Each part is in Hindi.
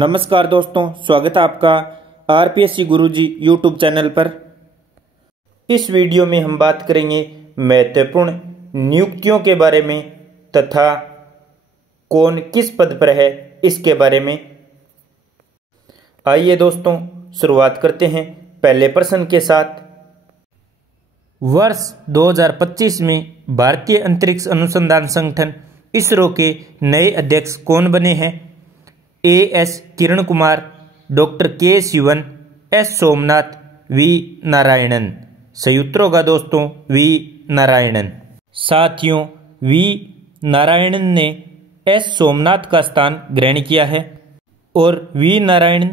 नमस्कार दोस्तों, स्वागत है आपका आरपीएससी गुरुजी यूट्यूब चैनल पर। इस वीडियो में हम बात करेंगे महत्वपूर्ण नियुक्तियों के बारे में तथा कौन किस पद पर है इसके बारे में। आइए दोस्तों शुरुआत करते हैं पहले प्रश्न के साथ। वर्ष 2025 में भारतीय अंतरिक्ष अनुसंधान संगठन इसरो के नए अध्यक्ष कौन बने हैं? एस किरण कुमार, डॉक्टर के शिवन, एस सोमनाथ, वी नारायणन। सही उत्तर होगा दोस्तों वी नारायणन। साथियों, वी नारायणन ने एस सोमनाथ का स्थान ग्रहण किया है और वी नारायणन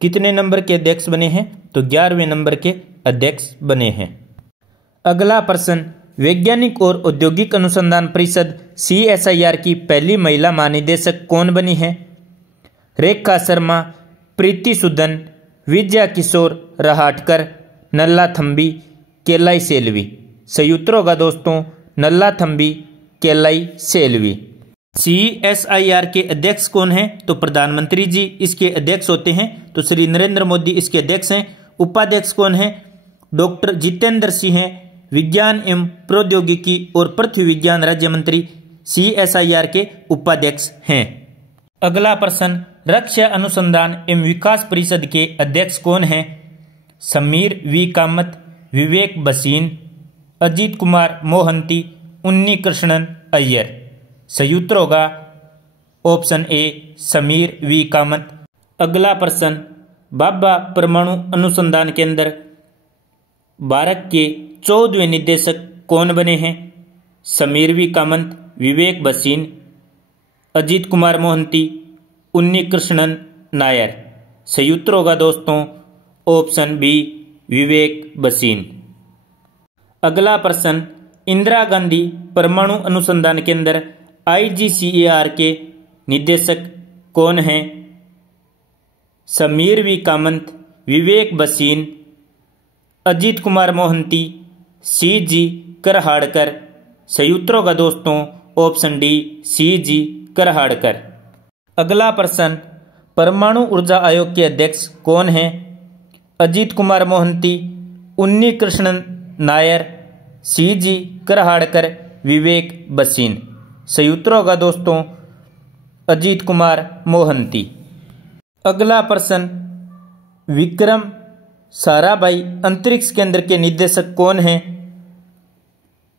कितने नंबर के अध्यक्ष बने हैं? तो 11वें नंबर के अध्यक्ष बने हैं। अगला प्रश्न, वैज्ञानिक और औद्योगिक अनुसंधान परिषद CSIR की पहली महिला महानिदेशक कौन बनी है? रेखा शर्मा, प्रीति सुदन, विजया किशोर रहाटकर, नल्ला थम्बी, केलाई सेल्वी। सही उत्तर होगा दोस्तों नल्ला थम्बी, केलाई सेल्वी। CSIR के अध्यक्ष कौन हैं? तो प्रधानमंत्री जी इसके अध्यक्ष होते हैं, तो श्री नरेंद्र मोदी इसके अध्यक्ष हैं। उपाध्यक्ष कौन है? डॉक्टर जितेंद्र सिंह हैं, विज्ञान एवं प्रौद्योगिकी और पृथ्वी विज्ञान राज्य मंत्री CSIR के उपाध्यक्ष हैं। अगला प्रश्न, रक्षा अनुसंधान एवं विकास परिषद के अध्यक्ष कौन हैं? समीर वी कामत, विवेक बसीन, अजीत कुमार मोहंती, उन्नी कृष्णन अय्यर। सही उत्तर होगा option A Sameer V Kamath. अगला प्रश्न, भाभा परमाणु अनुसंधान केंद्र भारत के 14वें निदेशक कौन बने हैं? समीर वी कामत, विवेक बसीन, अजीत कुमार मोहंती, उन्नी कृष्णन नायर। सही उत्तर होगा दोस्तों ऑप्शन बी विवेक बसीन। अगला प्रश्न, इंदिरा गांधी परमाणु अनुसंधान केंद्र IGCAR के निदेशक कौन हैं? समीर वी कामत, विवेक बसीन, अजीत कुमार मोहंती, CG करहाड़कर। सही उत्तर होगा दोस्तों ऑप्शन डी CG करहाड़कर। अगला प्रश्न, परमाणु ऊर्जा आयोग के अध्यक्ष कौन हैं? अजीत कुमार मोहंती, उन्नी कृष्णन नायर, CG करहाड़कर, विवेक बसीन। सही उत्तर होगा दोस्तों अजीत कुमार मोहंती। अगला प्रश्न, विक्रम साराभाई अंतरिक्ष केंद्र के निदेशक कौन हैं?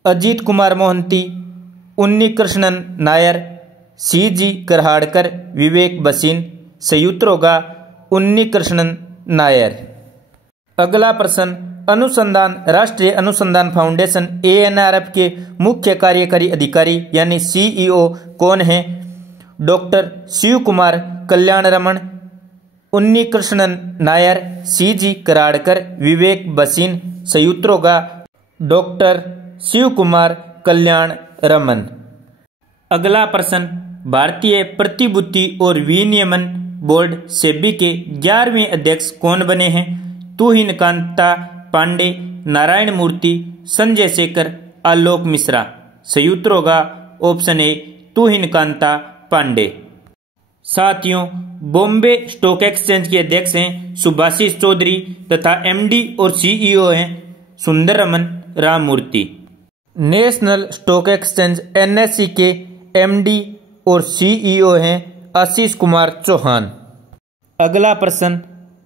अजीत कुमार मोहंती, उन्नी कृष्णन नायर, CG करहाड़कर, विवेक बसीन। सही उत्तर होगा उन्नी कृष्णन नायर। अगला प्रश्न, अनुसंधान राष्ट्रीय अनुसंधान फाउंडेशन ANRF के मुख्य कार्यकारी अधिकारी यानी CEO कौन हैं? डॉक्टर शिव कुमार कल्याण रमन, उन्नी कृष्णन नायर, CG कराड़कर, विवेक बसीन। सही उत्तर होगा डॉक्टर शिव कुमार कल्याण रमन। अगला प्रश्न, भारतीय प्रतिभूति और विनियमन बोर्ड सेबी के 11वें अध्यक्ष कौन बने हैं? तुहिन कांता पांडे, नारायण मूर्ति, संजय शेखर, आलोक मिश्रा। सही उत्तर होगा ऑप्शन ए तुहिन कांता पांडे। साथियों, बॉम्बे स्टॉक एक्सचेंज के अध्यक्ष हैं सुभाषिष चौधरी तथा MD और CEO हैं Sundararaman Ramamurthy. National stock exchange NSE के MD और CEO हैं आशीष कुमार चौहान। अगला प्रश्न,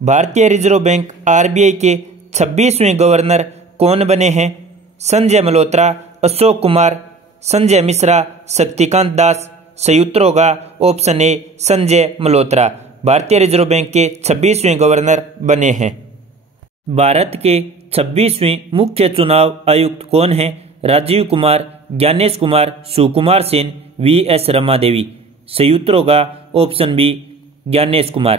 भारतीय रिजर्व बैंक RBI के 26वें गवर्नर कौन बने हैं? संजय मल्होत्रा, अशोक कुमार, संजय मिश्रा, शक्तिकांत दास। सही उत्तर होगा ऑप्शन ए संजय मल्होत्रा भारतीय रिजर्व बैंक के 26वें गवर्नर बने हैं। भारत के 26वें मुख्य चुनाव आयुक्त कौन हैं? राजीव कुमार, ज्ञानेश कुमार, सुकुमार सेन, VS रमा देवी। सही उत्तर होगा ऑप्शन बी ज्ञानेश कुमार।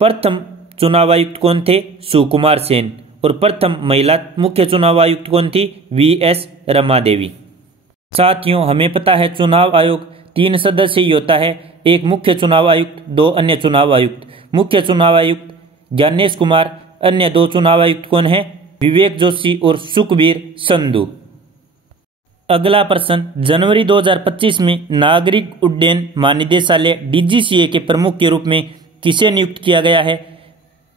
प्रथम चुनाव आयुक्त कौन थे? सुकुमार सेन। और प्रथम महिला मुख्य चुनाव आयुक्त कौन थी? VS रमा देवी। साथियों, हमें पता है चुनाव आयोग 3 सदस्य ही होता है, एक मुख्य चुनाव आयुक्त, 2 अन्य चुनाव आयुक्त। मुख्य चुनाव आयुक्त ज्ञानेश कुमार, अन्य 2 चुनाव आयुक्त कौन है? विवेक जोशी और सुखबीर संधू। अगला प्रश्न, जनवरी 2025 में नागरिक उड्डयन महानिदेशालय DGCA के प्रमुख के रूप में किसे नियुक्त किया गया है?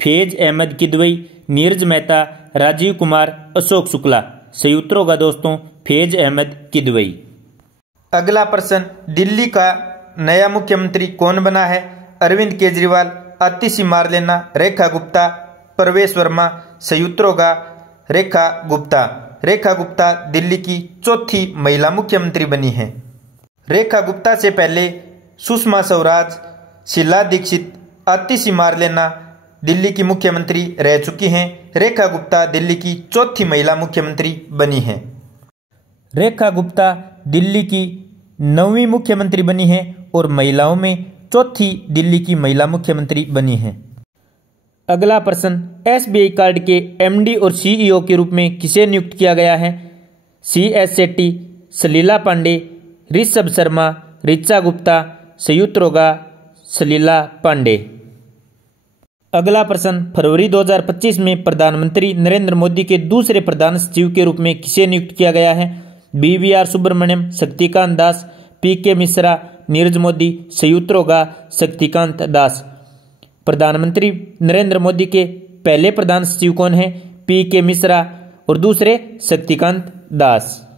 फैज अहमद किदवई, नीरज मेहता, राजीव कुमार, अशोक शुक्ला। सही उत्तर होगा दोस्तों फैज अहमद किदवई। अगला प्रश्न, दिल्ली का नया मुख्यमंत्री कौन बना है? अरविंद केजरीवाल, आतिशी मारलेना, रेखा गुप्ता, प्रवेश वर्मा। सही उत्तर होगा रेखा गुप्ता। रेखा गुप्ता दिल्ली की चौथी महिला मुख्यमंत्री बनी है। रेखा गुप्ता से पहले सुषमा स्वराज, शीला दीक्षित, आतिशी मारलेना दिल्ली की मुख्यमंत्री रह चुकी हैं। रेखा गुप्ता दिल्ली की चौथी महिला मुख्यमंत्री बनी है। रेखा गुप्ता दिल्ली की 9वीं मुख्यमंत्री बनी है और महिलाओं में चौथी दिल्ली की महिला मुख्यमंत्री बनी है। अगला प्रश्न, SBI कार्ड के MD और CEO के रूप में किसे नियुक्त किया गया है? CS शेट्टी, सलीला पांडे, ऋषभ शर्मा, ऋचा गुप्ता। सही उत्तर होगा सलीला पांडे। अगला प्रश्न, फरवरी 2025 में प्रधानमंत्री नरेंद्र मोदी के दूसरे प्रधान सचिव के रूप में किसे नियुक्त किया गया है? BVR Subramaniam, Shaktikanta Das, PK Mishra, Neeraj Modi. सही उत्तर होगा शक्तिकांत दास। प्रधानमंत्री नरेंद्र मोदी के पहले प्रधान सचिव कौन है? PK मिश्रा और दूसरे शक्तिकांत दास।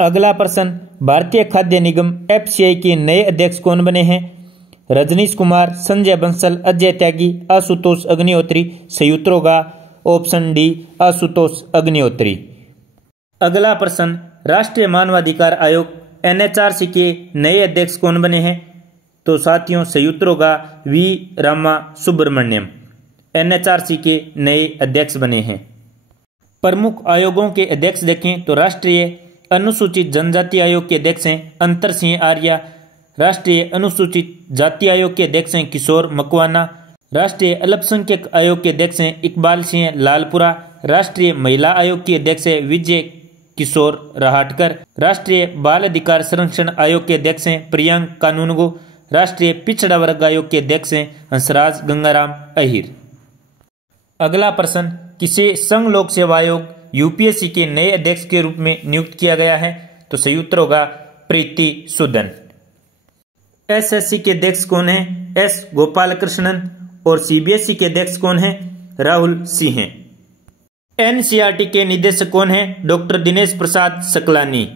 अगला प्रश्न, भारतीय खाद्य निगम FCI के नए अध्यक्ष कौन बने हैं? रजनीश कुमार, संजय बंसल, अजय त्यागी, आशुतोष अग्निहोत्री। सही उत्तर होगा ऑप्शन डी आशुतोष अग्निहोत्री। अगला प्रश्न, राष्ट्रीय मानवाधिकार आयोग NHRC के नए अध्यक्ष कौन बने हैं? तो साथियों सही उत्तर होगा V रामा सुब्रमण्यम NHRC के नए अध्यक्ष बने हैं। प्रमुख आयोगों के अध्यक्ष देखें तो राष्ट्रीय अनुसूचित जनजाति आयोग के अध्यक्ष हैं अंतर सिंह आर्या, राष्ट्रीय अनुसूचित जाति आयोग के अध्यक्ष हैं किशोर मकवाना, राष्ट्रीय अल्पसंख्यक आयोग के अध्यक्ष हैं इकबाल सिंह लालपुरा, राष्ट्रीय महिला आयोग की अध्यक्ष है विजय किशोर रहाटकर, राष्ट्रीय बाल अधिकार संरक्षण आयोग के अध्यक्ष हैं प्रियंक कानूनगो, राष्ट्रीय पिछड़ा वर्ग आयोग के अध्यक्ष हैं हंसराज गंगाराम अहिर। अगला प्रश्न, किसे संघ लोक सेवा आयोग UPSC के नए अध्यक्ष के रूप में नियुक्त किया गया है? तो सही उत्तर होगा प्रीति सूदन। SSC के अध्यक्ष कौन है? S गोपालकृष्णन और CBSE के अध्यक्ष कौन है? राहुल सिंह। NCERT के निदेशक कौन है? डॉक्टर दिनेश प्रसाद सकलानी।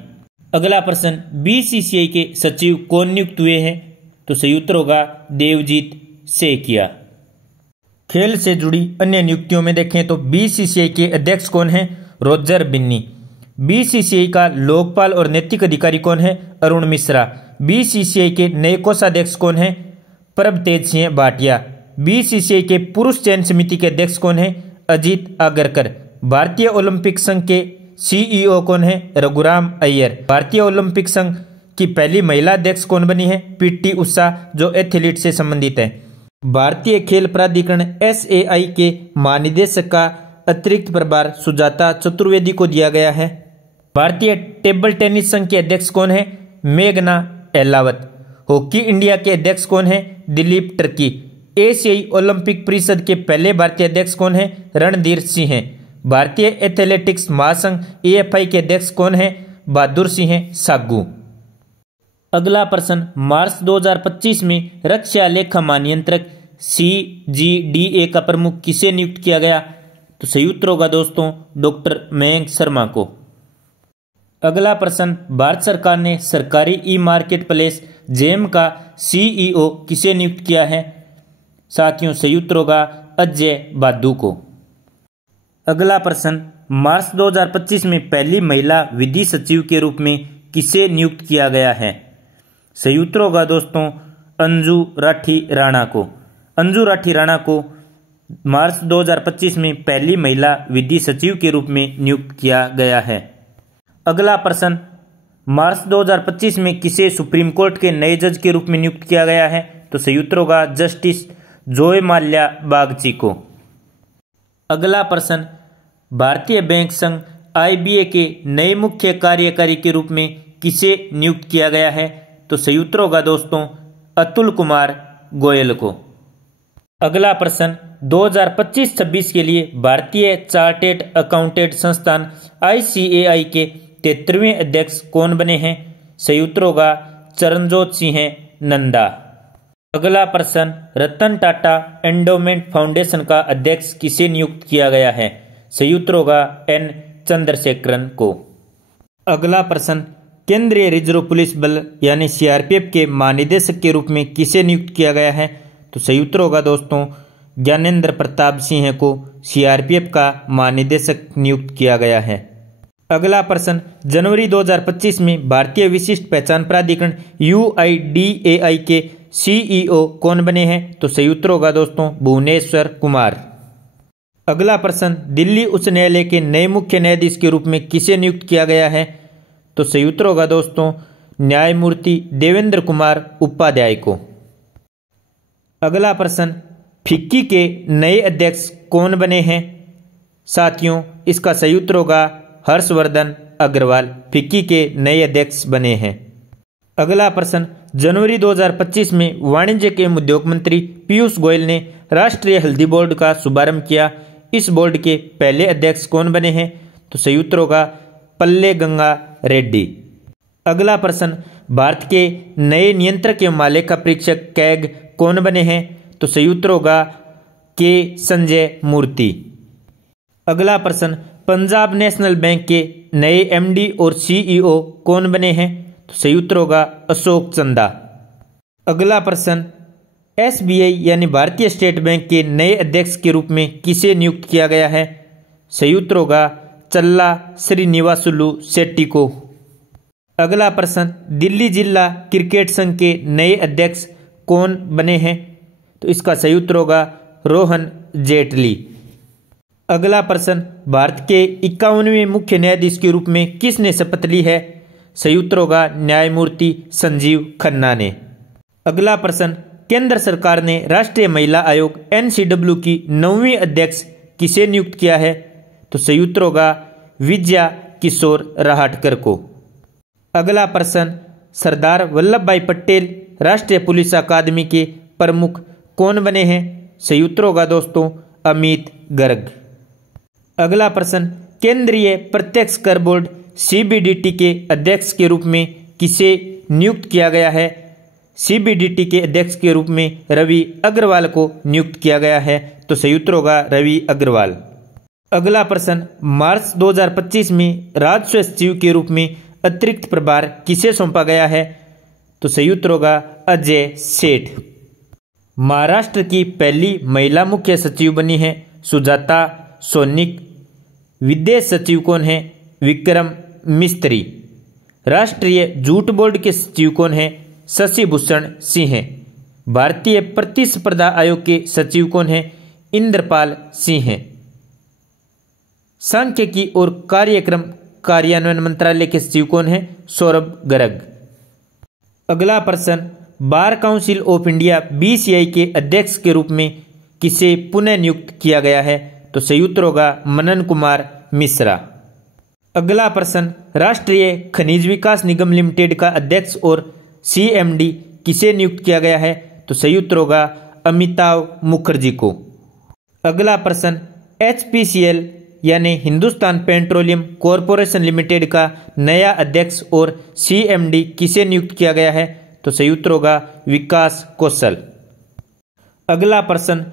अगला प्रश्न, BCCI के सचिव कौन नियुक्त हुए हैं? तो सही उत्तर होगा देवजीत सेकिया। खेल से जुड़ी अन्य नियुक्तियों में देखें तो BCCI के अध्यक्ष कौन है? रोजर बिन्नी। BCCI का लोकपाल और नैतिक अधिकारी कौन है? अरुण मिश्रा। BCCI के नए कोषाध्यक्ष कौन है? प्रभतेज सिंह भाटिया। BCCI के पुरुष चयन समिति के अध्यक्ष कौन है? अजीत आगरकर। भारतीय ओलंपिक संघ के CEO कौन है? रघुराम अय्यर। भारतीय ओलंपिक संघ की पहली महिला अध्यक्ष कौन बनी है? PT उषा, जो एथलीट से संबंधित है। भारतीय खेल प्राधिकरण SAI के महानिदेशक का अतिरिक्त प्रभार सुजाता चतुर्वेदी को दिया गया है। भारतीय टेबल टेनिस संघ के अध्यक्ष कौन है? मेघना अहलावत। हॉकी इंडिया के अध्यक्ष कौन है? दिलीप टर्की। एशियाई ओलंपिक परिषद के पहले भारतीय अध्यक्ष कौन है? रणधीर सिंह। भारतीय एथलेटिक्स महासंघ AFI के अध्यक्ष कौन है? बहादुर सिंह सागू। अगला प्रश्न, मार्च 2025 में रक्षा लेखा महानियंत्रक CGDA का प्रमुख किसे नियुक्त किया गया? तो सही उत्तर होगा दोस्तों डॉक्टर मयंक शर्मा को। अगला प्रश्न, भारत सरकार ने सरकारी ई-मार्केट प्लेस JEM का CEO किसे नियुक्त किया है? साथियों सही उत्तर होगा अजय बादू को। अगला प्रश्न, मार्च 2025 में पहली महिला विधि सचिव के रूप में किसे नियुक्त किया गया है? सही उत्तर होगा दोस्तों अंजू राठी राणा को। अंजू राठी राणा को मार्च 2025 में पहली महिला विधि सचिव के रूप में नियुक्त किया गया है। अगला प्रश्न, मार्च 2025 में किसे सुप्रीम कोर्ट के नए जज के रूप में नियुक्त किया गया है? तो सही उत्तर होगा जस्टिस जोय माल्या बागची को। अगला प्रश्न, भारतीय बैंक संघ IBA के नए मुख्य कार्यकारी के रूप में किसे नियुक्त किया गया है? तो सही उत्तर होगा दोस्तों अतुल कुमार गोयल को। अगला प्रश्न, 2025-26 के लिए भारतीय चार्टेड अकाउंटेंट संस्थान ICAI के 73वें अध्यक्ष कौन बने हैं? सही उत्तर होगा चरणजोत सिंह नंदा। अगला प्रश्न, रतन टाटा एंडोमेंट फाउंडेशन का अध्यक्ष किसे नियुक्त किया गया है? सही उत्तर होगा एन चंद्रशेखरन को। अगला प्रश्न, केंद्रीय रिजर्व पुलिस बल यानी सीआरपीएफ के महानिदेशक के रूप में किसे नियुक्त किया गया है? तो सही उत्तर होगा दोस्तों ज्ञानेंद्र प्रताप सिंह को सीआरपीएफ का महानिदेशक नियुक्त किया गया है। अगला प्रश्न, जनवरी 2025 में भारतीय विशिष्ट पहचान प्राधिकरण UIDAI के CEO कौन बने हैं? तो सही उत्तर होगा दोस्तों भुवनेश्वर कुमार। अगला प्रश्न, दिल्ली उच्च न्यायालय के नए मुख्य न्यायाधीश के रूप में किसे नियुक्त किया गया है? तो सही उत्तर होगा दोस्तों न्यायमूर्ति देवेंद्र कुमार उपाध्याय को। अगला प्रश्न, फिक्की के नए अध्यक्ष कौन बने हैं? साथियों, इसका सही उत्तर होगा हर्षवर्धन अग्रवाल फिक्की के नए अध्यक्ष बने हैं। अगला प्रश्न, जनवरी 2025 में वाणिज्य एवं उद्योग मंत्री पीयूष गोयल ने राष्ट्रीय हल्दी बोर्ड का शुभारंभ किया। इस बोर्ड के पहले अध्यक्ष कौन बने हैं? तो सही उत्तर होगा पल्ले गंगा रेड्डी। अगला प्रश्न, भारत के नए नियंत्रक एवं मालिका परीक्षक कैग कौन बने हैं? तो सही उत्तर होगा के संजय मूर्ति। अगला प्रश्न, पंजाब नेशनल बैंक के नए MD और CEO कौन बने हैं? तो सही उत्तर होगा अशोक चंदा। अगला प्रश्न, SBI यानी भारतीय स्टेट बैंक के नए अध्यक्ष के रूप में किसे नियुक्त किया गया है? सही उत्तर होगा चल्ला श्रीनिवासुलु शेट्टी को। अगला प्रश्न, दिल्ली जिला क्रिकेट संघ के नए अध्यक्ष कौन बने हैं? तो इसका सही उत्तर होगा रोहन जेटली। अगला प्रश्न, भारत के 51वें मुख्य न्यायाधीश के रूप में किसने शपथ ली है? सही उत्तर होगा न्यायमूर्ति संजीव खन्ना ने। अगला प्रश्न, केंद्र सरकार ने राष्ट्रीय महिला आयोग NCW की 9वीं अध्यक्ष किसे नियुक्त किया है? तो सही उत्तर होगा विजया किशोर राहटकर को। अगला प्रश्न, सरदार वल्लभ भाई पटेल राष्ट्रीय पुलिस अकादमी के प्रमुख कौन बने हैं? सही उत्तर होगा दोस्तों अमित गर्ग। अगला प्रश्न, केंद्रीय प्रत्यक्ष कर बोर्ड CBDT के अध्यक्ष के रूप में किसे नियुक्त किया गया है? CBDT के अध्यक्ष के रूप में रवि अग्रवाल को नियुक्त किया गया है। तो सही उत्तर होगा रवि अग्रवाल। अगला प्रश्न, मार्च 2025 में राजस्व सचिव के रूप में अतिरिक्त प्रभार किसे सौंपा गया है? तो सही उत्तर होगा अजय सेठ। महाराष्ट्र की पहली महिला मुख्य सचिव बनी है सुजाता सोनिक। विदेश सचिव कौन है? विक्रम मिस्त्री। राष्ट्रीय जूट बोर्ड के सचिव कौन है? शशि भूषण सिंह। भारतीय प्रतिस्पर्धा आयोग के सचिव कौन है? इंद्रपाल सिंह। सांख्यिकी और कार्यक्रम कार्यान्वयन मंत्रालय के सचिव कौन है? सौरभ गर्ग। अगला प्रश्न, bar council of India BCI के अध्यक्ष के रूप में किसे पुनः नियुक्त किया गया है? तो सही उत्तर होगा मनन कुमार मिश्रा। अगला प्रश्न, राष्ट्रीय खनिज विकास निगम लिमिटेड का अध्यक्ष और CMD किसे नियुक्त किया गया है? तो सही उत्तर होगा अमिताभ मुखर्जी को। अगला प्रश्न, HPCL यानी हिंदुस्तान पेट्रोलियम कॉरपोरेशन लिमिटेड का नया अध्यक्ष और CMD किसे नियुक्त किया गया है? तो सही उत्तर होगा विकास कौशल। अगला प्रश्न,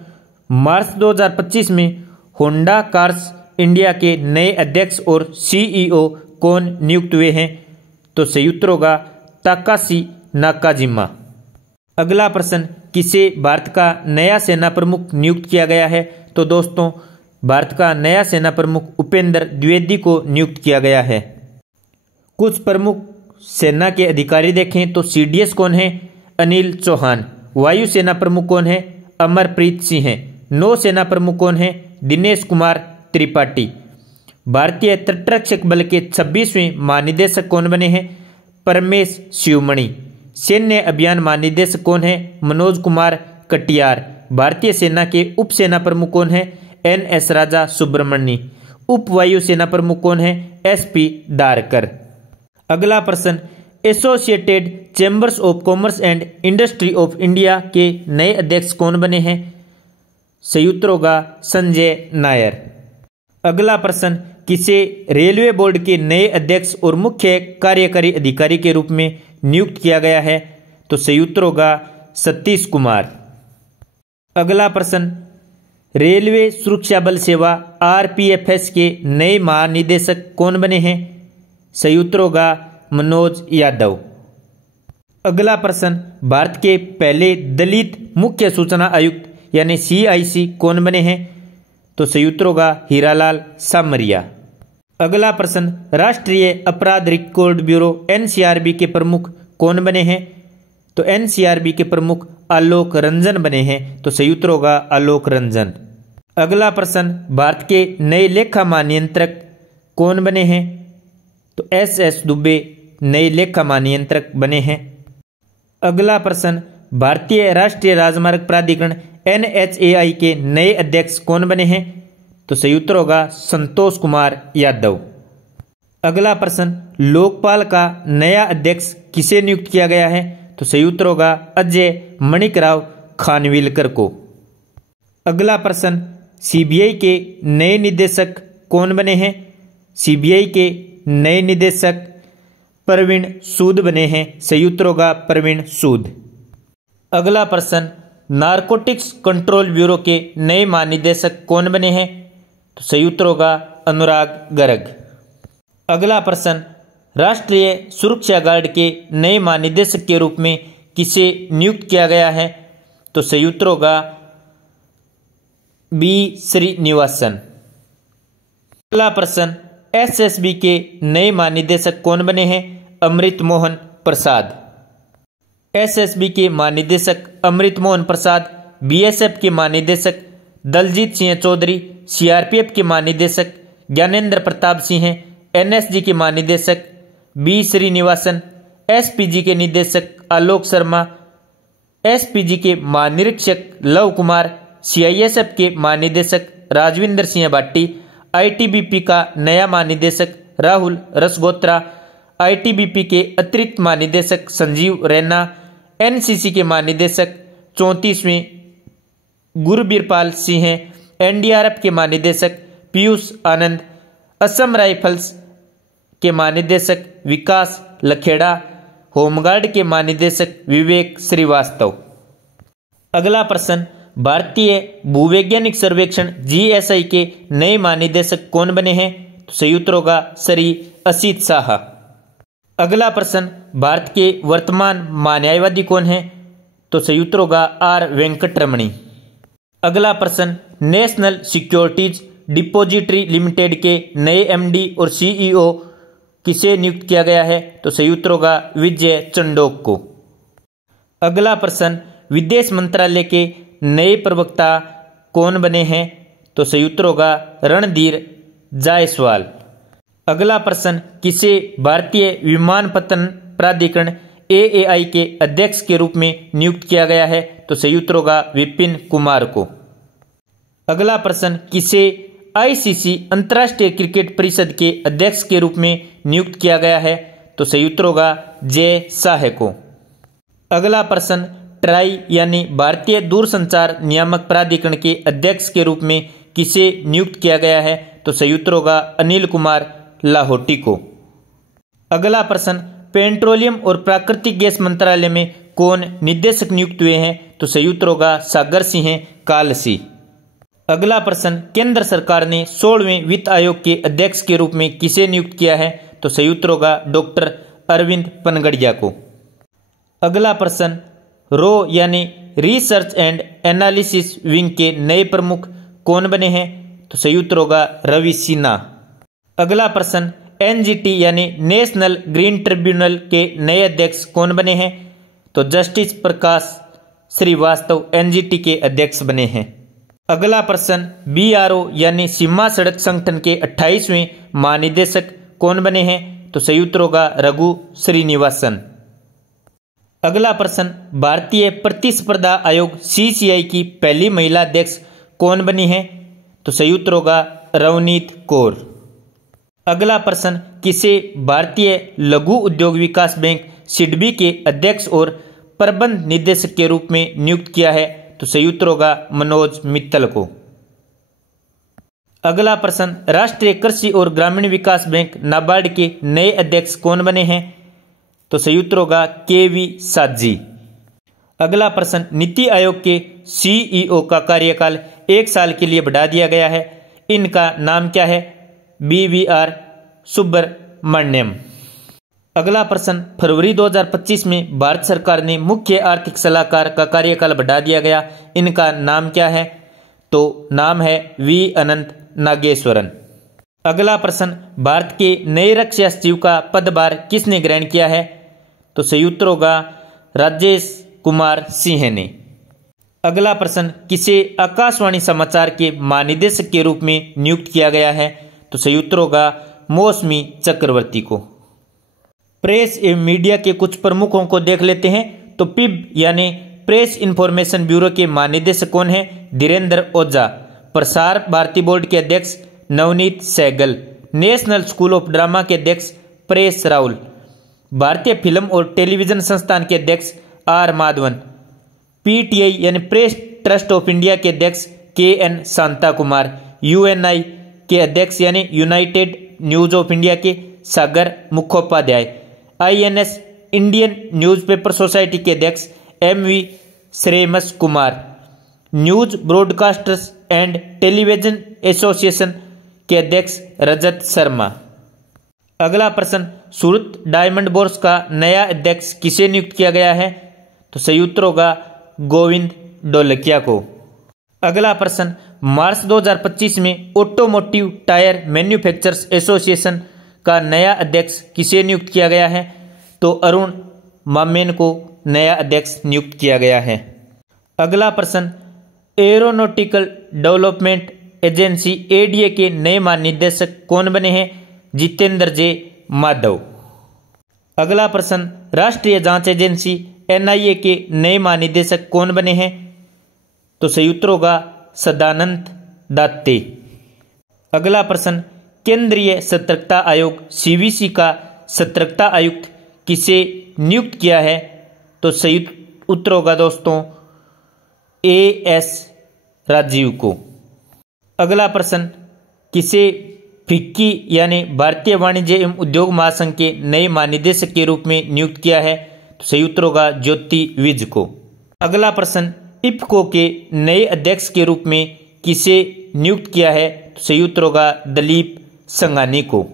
मार्च 2025 में होंडा कार्स इंडिया के नए अध्यक्ष और CEO कौन नियुक्त हुए हैं? तो सही उत्तर होगा ताकाशी नाकाजिमा। अगला प्रश्न, किसे भारत का नया सेना प्रमुख नियुक्त किया गया है? तो दोस्तों भारत का नया सेना प्रमुख उपेंद्र द्विवेदी को नियुक्त किया गया है। कुछ प्रमुख सेना के अधिकारी देखें तो CDS कौन है? अनिल चौहान। वायुसेना प्रमुख कौन है? अमरप्रीत सिंह। नौसेना प्रमुख कौन है? दिनेश कुमार त्रिपाठी। भारतीय तटरक्षक बल के 26वें महानिदेशक कौन बने हैं? परमेश शिवमणि। सैन्य अभियान महानिदेशक कौन है? मनोज कुमार कटियार। भारतीय सेना के उप सेना प्रमुख कौन है? NS राजा सुब्रमण्य। उप वायु सेना प्रमुख कौन है? SP दारकर। अगला प्रश्न, associated chambers of commerce and industry of India के नए अध्यक्ष कौन बने हैं? सही उत्तर होगा संजय नायर। अगला प्रश्न, किसे रेलवे बोर्ड के नए अध्यक्ष और मुख्य कार्यकारी अधिकारी के रूप में नियुक्त किया गया है? तो सही उत्तर होगा सतीश कुमार। अगला प्रश्न, रेलवे सुरक्षा बल सेवा आरपीएफएस के नए महानिदेशक कौन बने हैं? सही उत्तर होगा मनोज यादव। अगला प्रश्न, भारत के पहले दलित मुख्य सूचना आयुक्त यानी सीआईसी कौन बने हैं? तो सही उत्तर होगा हीरालाल सामरिया। अगला प्रश्न, राष्ट्रीय अपराध रिकॉर्ड ब्यूरो एनसीआरबी के प्रमुख कौन बने हैं? तो एनसीआरबी के प्रमुख आलोक रंजन बने हैं। तो सही उत्तर होगा आलोक रंजन। अगला प्रश्न, भारत के नए लेखा महानियंत्रक कौन बने हैं? तो एसएस दुबे नए लेखा महानियंत्रक बने हैं। अगला प्रश्न, भारतीय राष्ट्रीय राजमार्ग प्राधिकरण एनएचएआई के नए अध्यक्ष कौन बने हैं? तो सही उत्तर होगा संतोष कुमार यादव। अगला प्रश्न, लोकपाल का नया अध्यक्ष किसे नियुक्त किया गया है? तो सही उत्तर होगा अजय मणिकराव खानविलकर को। अगला प्रश्न, सीबीआई के नए निदेशक कौन बने हैं? सीबीआई के नए निदेशक प्रवीण सूद बने हैं। सही उत्तर होगा प्रवीण सूद। अगला प्रश्न, नारकोटिक्स कंट्रोल ब्यूरो के नए महानिदेशक कौन बने हैं? तो सही उत्तर होगा अनुराग गर्ग। अगला प्रश्न, राष्ट्रीय सुरक्षा गार्ड के नए महानिदेशक के रूप में किसे नियुक्त किया गया है? तो सही उत्तर होगा बी श्रीनिवासन। अगला प्रश्न, एसएसबी के नए महानिदेशक कौन बने हैं? अमृत मोहन प्रसाद। एसएसबी के महानिदेशक अमृत मोहन प्रसाद, बीएसएफ के महानिदेशक दलजीत सिंह चौधरी, सीआरपीएफ के महानिदेशक ज्ञानेंद्र प्रताप सिंह, एनएसजी के महानिदेशक बी श्रीनिवासन, एसपीजी के निदेशक आलोक शर्मा, एसपीजी के महानिरीक्षक लव कुमार, सीआईएसएफ के महानिदेशक राजविंदर सिंह भाटी, आईटीबीपी का नया महानिदेशक राहुल रसगोत्रा, आईटीबीपी के अतिरिक्त महानिदेशक संजीव रैना, एनसीसी के महानिदेशक 34वें गुरबीरपाल सिंह, एनडीआरएफ के महानिदेशक पीयूष आनंद, असम राइफल्स के महानिदेशक विकास लखेड़ा, होमगार्ड के महानिदेशक विवेक श्रीवास्तव। अगला प्रश्न, भारतीय भूवैज्ञानिक सर्वेक्षण जीएसआई के नए महानिदेशक कौन बने हैं? तो सही उत्तर होगा श्री असित शाह। अगला प्रश्न, भारत के वर्तमान महान्यायवादी कौन हैं? तो सही उत्तर होगा आर वेंकटरमणी। अगला प्रश्न, नेशनल सिक्योरिटीज डिपॉजिटरी लिमिटेड के नए एमडी और सीईओ किसे नियुक्त किया गया है? तो सही उत्तर होगा विजय चंडोक को। अगला प्रश्न, विदेश मंत्रालय के नए प्रवक्ता कौन बने हैं? तो सही उत्तर होगा रणधीर जायसवाल। अगला प्रश्न, किसे भारतीय विमानपत्तन प्राधिकरण एएआई के अध्यक्ष के रूप में नियुक्त किया गया है? तो सही उत्तर होगा विपिन कुमार को। अगला प्रश्न, किसे आईसीसी अंतर्राष्ट्रीय क्रिकेट परिषद के अध्यक्ष के रूप में नियुक्त किया गया है? तो सही उत्तर होगा जय शाह को। अगला प्रश्न, ट्राई यानी भारतीय दूरसंचार नियामक प्राधिकरण के अध्यक्ष के रूप में किसे नियुक्त किया गया है? तो सही उत्तर होगा अनिल कुमार लाहौटी को। अगला प्रश्न, पेट्रोलियम और प्राकृतिक गैस मंत्रालय में कौन निदेशक नियुक्त हुए हैं? तो सही उत्तर होगा सागर सिंह कालसी। अगला प्रश्न, केंद्र सरकार ने 16वें वित्त आयोग के अध्यक्ष के रूप में किसे नियुक्त किया है? तो सही उत्तर होगा डॉक्टर अरविंद पनगड़िया को। अगला प्रश्न, रो यानी रिसर्च एंड एनालिसिस विंग के नए प्रमुख कौन बने हैं? तो सही उत्तर होगा रवि सिन्हा। अगला प्रश्न, एनजीटी यानी नेशनल ग्रीन ट्रिब्यूनल के नए अध्यक्ष कौन बने हैं? तो जस्टिस प्रकाश श्रीवास्तव एनजीटी के अध्यक्ष बने हैं। अगला प्रश्न, बीआरओ यानी सीमा सड़क संगठन के 28वें महानिदेशक कौन बने हैं? तो सही उत्तर होगा रघु श्रीनिवासन। अगला प्रश्न, भारतीय प्रतिस्पर्धा आयोग सीसीआई की पहली महिला अध्यक्ष कौन बनी है? तो सही उत्तर होगा रवनीत कौर। अगला प्रश्न, किसे भारतीय लघु उद्योग विकास बैंक सिडबी के अध्यक्ष और प्रबंध निदेशक के रूप में नियुक्त किया है? तो सही उत्तर होगा मनोज मित्तल को। अगला प्रश्न, राष्ट्रीय कृषि और ग्रामीण विकास बैंक नाबार्ड के नए अध्यक्ष कौन बने हैं? तो सही उत्तर होगा केवी साजी। अगला प्रश्न, नीति आयोग के सीईओ का कार्यकाल 1 साल के लिए बढ़ा दिया गया है। इनका नाम क्या है? BVR सुब्रमण्यम। अगला प्रश्न, फरवरी 2025 में भारत सरकार ने मुख्य आर्थिक सलाहकार का कार्यकाल बढ़ा दिया गया। इनका नाम क्या है? तो नाम है V अनंत नागेश्वरन। अगला प्रश्न, भारत के नए रक्षा सचिव का पदभार किसने ग्रहण किया है? तो संयुक्त होगा राजेश कुमार सिंह ने। अगला प्रश्न, किसे आकाशवाणी समाचार के महानिदेशक के रूप में नियुक्त किया गया है? तो संयुक्त होगा मौसमी चक्रवर्ती को। प्रेस एवं मीडिया के कुछ प्रमुखों को देख लेते हैं। तो PIB यानी प्रेस इन्फॉर्मेशन ब्यूरो के महानिदेशक कौन है? धीरेन्द्र ओझा। प्रसार भारती बोर्ड के अध्यक्ष Navneet Sehgal. National school of drama के अध्यक्ष परेश रावल। भारतीय फिल्म और टेलीविजन संस्थान के अध्यक्ष R माधवन। PTI यानी प्रेस ट्रस्ट ऑफ इंडिया के अध्यक्ष KN शांता कुमार। UNI के अध्यक्ष यानी यूनाइटेड न्यूज ऑफ इंडिया के Sagar Mukhopadhyay. INS Indian newspaper society के अध्यक्ष MV Shreyas Kumar. News broadcasters and television association के अध्यक्ष रजत शर्मा। अगला प्रश्न, सूरत डायमंड बोर्स का नया अध्यक्ष किसे नियुक्त किया गया है? तो संयुक्त होगा गोविंद ढोलकिया को। अगला प्रश्न, मार्च 2025 में ऑटोमोटिव टायर मैन्युफैक्चरर्स एसोसिएशन का नया अध्यक्ष किसे नियुक्त किया गया है? तो अरुण मामेन को नया अध्यक्ष नियुक्त किया गया है। अगला प्रश्न, एरोनॉटिकल डेवलपमेंट एजेंसी ADA के नए महानिदेशक कौन बने हैं? जितेंद्र J माधव। अगला प्रश्न, राष्ट्रीय जांच एजेंसी NIA के नए महानिदेशक कौन बने हैं? तो संयुक्त होगा सदानंद दात्ते। अगला प्रश्न, केंद्रीय सतर्कता आयोग CVC का सतर्कता आयुक्त किसे नियुक्त किया है? तो संयुक्त उत्तर होगा दोस्तों AS राजीव को। अगला प्रश्न, किसे फिक्की यानी भारतीय वाणिज्य एवं उद्योग महासंघ के नए महानिदेशक के रूप में नियुक्त किया है? तो संयुक्त होगा ज्योति विज को। अगला प्रश्न, IFFCO के नए अध्यक्ष के रूप में किसे नियुक्त किया है? तो संयुक्त होगा दलीप संघानी को।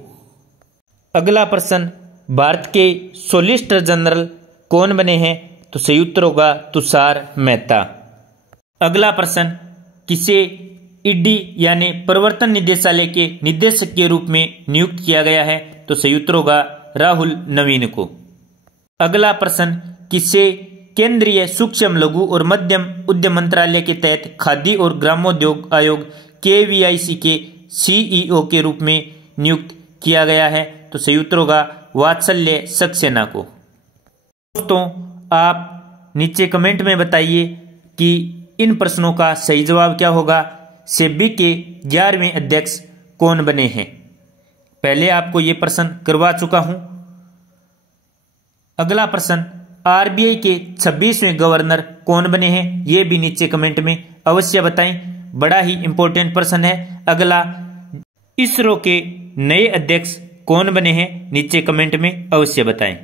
अगला प्रश्न, भारत के सॉलिसिटर जनरल कौन बने हैं? तो संयुक्त होगा तुषार मेहता। अगला प्रश्न, किसे ED यानी प्रवर्तन निदेशालय के निदेशक के रूप में नियुक्त किया गया है? तो संयुक्त होगा राहुल नवीन को। अगला प्रश्न, किसे केंद्रीय सूक्ष्म लघु और मध्यम उद्यम मंत्रालय के तहत खादी और ग्रामोद्योग आयोग KVIC के CEO के रूप में नियुक्त किया गया है? तो संयुक्त होगा वात्सल्य सक्सेना को। दोस्तों, आप नीचे कमेंट में बताइए कि इन प्रश्नों का सही जवाब क्या होगा। सेबी के 11वें अध्यक्ष कौन बने हैं? पहले आपको ये प्रश्न करवा चुका हूं। अगला प्रश्न, RBI के 26वें गवर्नर कौन बने हैं? ये भी नीचे कमेंट में अवश्य बताएं, बड़ा ही इंपॉर्टेंट प्रश्न है। अगला, इसरो के नए अध्यक्ष कौन बने हैं? नीचे कमेंट में अवश्य बताएं।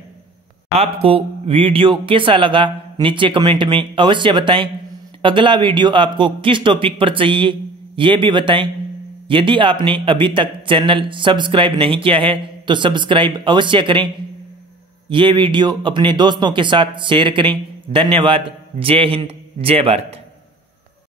आपको वीडियो कैसा लगा नीचे कमेंट में अवश्य बताएं। अगला वीडियो आपको किस टॉपिक पर चाहिए ये भी बताएं। यदि आपने अभी तक चैनल सब्सक्राइब नहीं किया है तो सब्सक्राइब अवश्य करें। ये वीडियो अपने दोस्तों के साथ शेयर करें। धन्यवाद। जय हिंद, जय भारत।